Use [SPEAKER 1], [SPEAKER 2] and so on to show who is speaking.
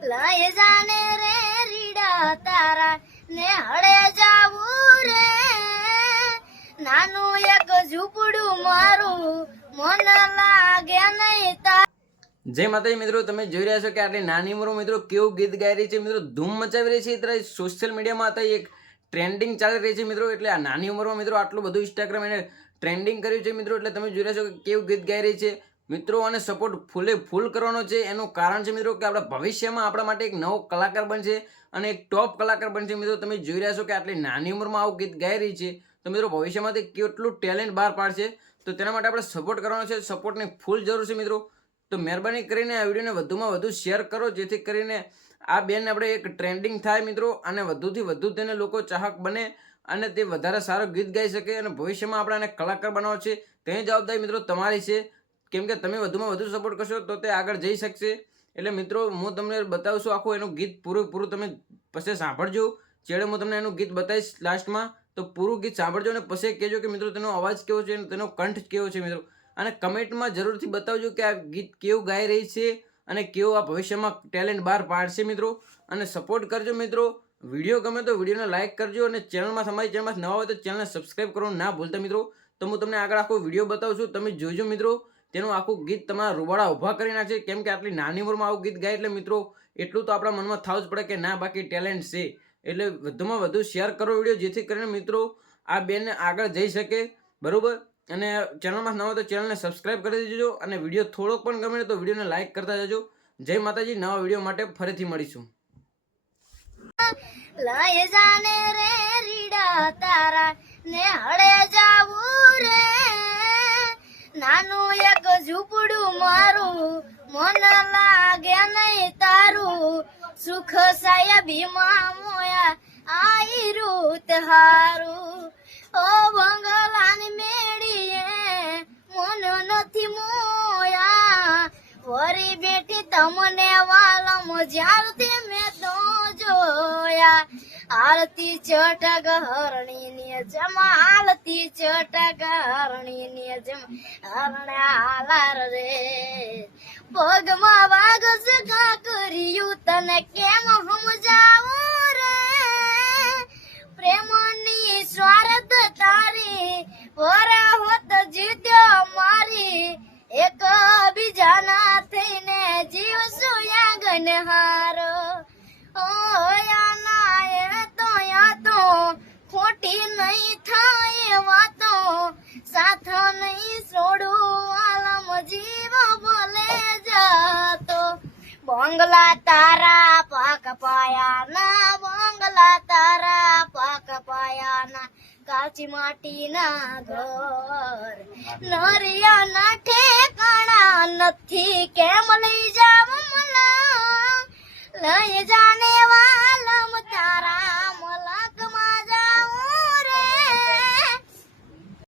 [SPEAKER 1] લઈ જાને રે રીડા તારા, ને હળે જાવું રે. નાનું એક ઝૂપડું મારું, મન લાગે નહીં તાર
[SPEAKER 2] જય માતાજી મિત્રો, તમે જોઈ રહ્યા છો કે આટલી નાની ઉંમરમાં મિત્રો કેવું ગીત ગાઈ રહી છે? મિત્રો, ધૂમ મચાવી રહી છે. અત્યારે સોશિયલ મીડિયામાં હતા એક ટ્રેન્ડિંગ ચાલી રહી છે મિત્રો. એટલે આ નાની ઉંમરમાં મિત્રો આટલું બધું ઇન્સ્ટાગ્રામ એને ટ્રેન્ડિંગ કર્યું છે મિત્રો. એટલે તમે જોઈ રહ્યા છો કે કેવું ગીત ગાઈ રહી છે. મિત્રો, અને સપોર્ટ ફૂલે ફૂલ કરવાનો છે. એનું કારણ છે મિત્રો કે આપણા ભવિષ્યમાં આપણા માટે એક નવો કલાકાર બનશે અને એક ટોપ કલાકાર બનશે. મિત્રો, તમે જોઈ રહ્યા છો કે આટલી નાની ઉંમરમાં આવું ગીત ગાઈ રહી છે. તો મિત્રો ભવિષ્યમાં તે કેટલું ટેલેન્ટ બહાર પાડશે? તો તેના માટે આપણે સપોર્ટ કરવાનો છે. સપોર્ટની ફૂલ જરૂર છે મિત્રો. તો મહેરબાની કરીને આ વિડીયોને વધુમાં વધુ શેર કરો, જેથી કરીને આ બેન આપણે એક ટ્રેન્ડિંગ થાય મિત્રો, અને વધુથી વધુ તેને લોકો ચાહક બને અને તે વધારે સારો ગીત ગાઈ શકે અને ભવિષ્યમાં આપણે આને કલાકાર બનાવો છે. તેની જવાબદારી મિત્રો તમારી છે. કેમ કે તમે વધુમાં વધુ સપોર્ટ કરશો તો તે આગળ જઈ શકશે. એટલે મિત્રો, હું તમને બતાવશું આખું એનું ગીત પૂરું પૂરું તમે પછી સાંભળજો. છેડે હું તમને એનું ગીત બતાવીશ લાસ્ટમાં તો પૂરું ગીત સાંભળજો અને પછી કહેજો કે મિત્રો, તેનો અવાજ કેવો છે અને તેનો કંઠ કેવો છે મિત્રો? અને કમેન્ટમાં જરૂરથી બતાવજો કે આ ગીત કેવું ગાઈ રહી છે અને કેવું આ ભવિષ્યમાં ટેલેન્ટ બહાર પાડશે મિત્રો. અને સપોર્ટ કરજો મિત્રો. વીડિયો ગમે તો વિડીયોને લાઇક કરજો અને ચેનલમાં તમારી ચેનલમાં નવા હોય તો ચેનલને સબસ્ક્રાઈબ કરવાનું ના ભૂલતા મિત્રો. તો હું તમને આગળ આખો વીડિયો બતાવું છું. તમે જોજો મિત્રો. તેનું આખું ગીત તમારા રૂવાડા ઊભા કરી નાખશે કેમ કે આટલી નાની ઉંમરમાં આવું ગીત ગાય એટલે મિત્રો, એટલું તો આપણા મનમાં થવું જ પડે કે ના, બાકી ટેલેન્ટ છે. એટલે વધુમાં વધુ શેર કરો વીડિયો, જેથી કરીને મિત્રો આ બેનને આગળ જઈ શકે. બરાબર? અને ચેનલમાં નવા તો ચેનલને સબસ્ક્રાઇબ કરી દેજો અને વીડિયો થોડોક પણ ગમે તો વિડીયોને લાઇક કરતા જજો. જય માતાજી, નવા વીડિયો માટે ફરીથી મળીશું.
[SPEAKER 1] લઈ જાને રે રીડા તારા ને હળે જાવું રે. ઝૂંપડું મારું, મન લાગે નહીં તારું. સુખ ભીમા મોયા, આઈ રૂત હારું. ઓ બંગલાની મેળીએ, મન નથી મોયા. વરી બેટી તમને વાલમ જ્યારથી મેં તો જોયા. આરતી ચટક હરણી નિયજમ જમ આરતી ચટક હરણી નિયજમ. હરણે આલાર રે. પગમાં વાગસ સગા કર્યું તને કેમ સમજાવું રે? પ્રેમની સ્વાર્થ તારી, વરા હોત જીત્યો મારી. એક બીજાના થઈને જીવ યાગન હારો ઓયા ખોટી નહીં થાય વાતો, સાથ નહીં છોડું, આલમ જીવ બોલે જાતો. બંગલા તારા પાક પાયાના બંગલા તારા પાક પાયાના કાચી માટીના ઘર નરિયાના ઠેકાણા નથી. કેમ લઈ જાવ મને લઈ જાને